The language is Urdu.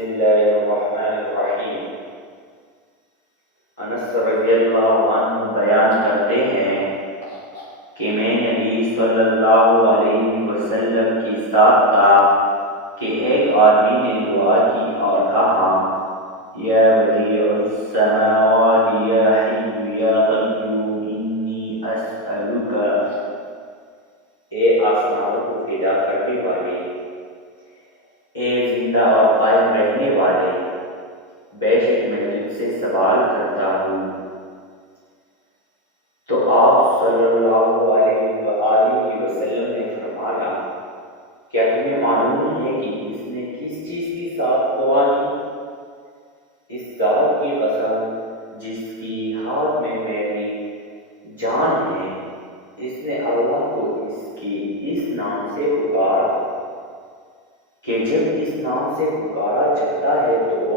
اللہ الرحمن الرحیم۔ انس رضی اللہ عنہ بیان کرتے ہیں کہ میں نبی صلی اللہ علیہ وسلم کے ساتھ تھا کہ ایک آدمی نے دعا کی اور کہا یا بدیع السماوات یا حی یا قیوم انی اسألک، اے آسمانوں کو پیدا کرنے والے، اے زندہ اور قائم رہنے والے، بے شک میں تجھ سے سوال کرتا ہوں۔ تو آپ صلی اللہ علیہ وآلہ وسلم نے فرمایا کیا تمہیں معلوم ہے کہ اس نے کس چیز کے ساتھ دعا کی؟ اس ذات کی قسم جس کی ہاتھ میں میری جان ہے، اس نے اللہ کو اس نام سے پکارا کہ جب اس نام سے پکارا جاتا ہے تو